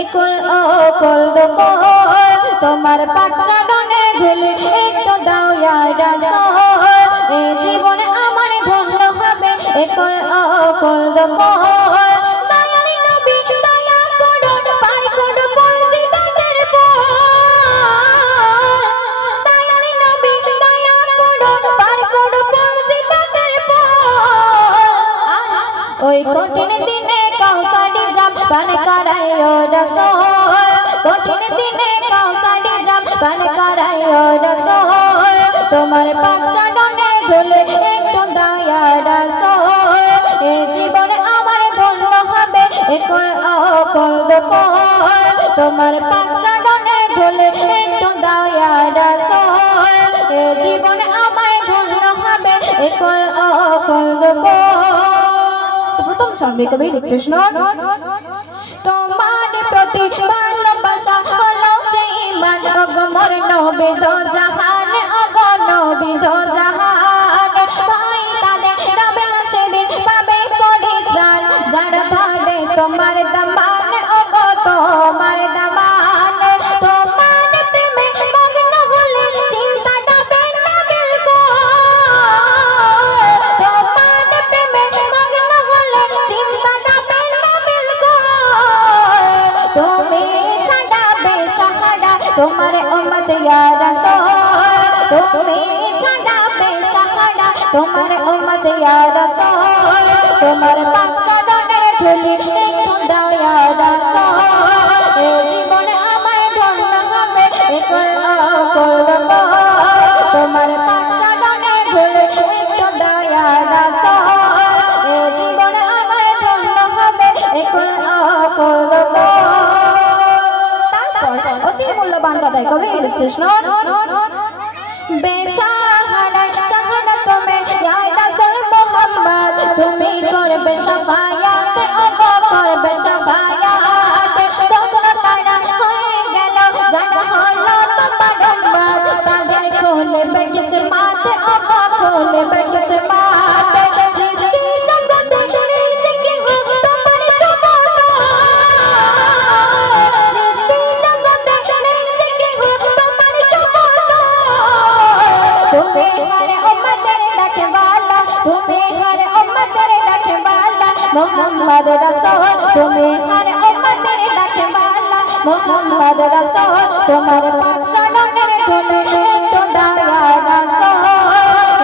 একুল ও কুল দুকুল তোমার পাঁচরণে ধুলি একটু দাও ইয়া রাসূল এই জীবনে আমার ধন্য হবে একুল ও কুল দুকুল দয়ালি নবী দয়া করুন পার করুন পঞ্জিতাদের পথ দয়ালি নবী দয়া করুন পার করুন পঞ্জিতাদের পথ ওই কঠিন দিনে কাউসারি জাম পান করাই ও রাসূল কঠিন দিনে কাউসারি জাম পান করাই ও রাসূল তোমার পাঁচরণে ধুলে একটু দাও ইয়া রাসূল এই জীবনে আমার ধন্য হবে একুল ও কুল দুকুল তোমার পাঁচরণে ধুলে একটু দাও ইয়া রাসূল এই জীবনে আমার ধন্য হবে একুল ও কুল দুকুল। প্রথম সঙ্গে কবি লিখছে শুনুন তোমার প্রতি ভালোবাসা হলো যে ঈমান ওগো মোর নবী দো জাহান ওগো নবী দো জাহান ভাই তাদের রবে সেদিন পাবে পরিত্রাণ যার ঘরে তোমার দামান ওগো তোমার দামান তোমার প্রেমে মগ্ন হলে চিন্তা যাবে না বিলকুল তোমার প্রেমে মগ্ন হলে চিন্তা যাবে না বিলকুল তুমি ছাড়াবে সাহারা তোমার উম্মত ইয়া রাসূল তুমি ছাড়াবে সাহারা তোমার উম্মত ইয়া রাসূল তোমার পাঁচরণে ধুলি একটু দাও ইয়া রাসূল এই জীবনে আমার ধন্য হবে একুল ও কুল দুকুল তোমার পাঁচরণে ধুলি একটু দাও ইয়া রাসূল এই জীবনে আমার ধন্য হবে একুল ও কুল দুকুল। অতি মূল্যবান কথায় কবি লিখছে শুনুন বেসাহারা সাহারা তুমি ইয়া রাসূল মুহাম্মদ তুমি করবে শাফায়াত ওগো করবে শাফায়াত তোমরা তারা হয়ে গেল জানা হলো তোমার উম্মত তাদের খুলবে কিসমত ওগো খুলবে কিসমত সৃষ্টি জগতে নিজেকে তোমার চমৎকার সৃষ্টি জগতে নিজেকে তোমার চমৎকার তুমি হর উম্মতের রাখবালা তুমি হর উম্মতের রাখবালা মুহাম্মদ রাসূল তুমি হর উম্মতের রাখবালা মুহাম্মদ রাসূল তোমার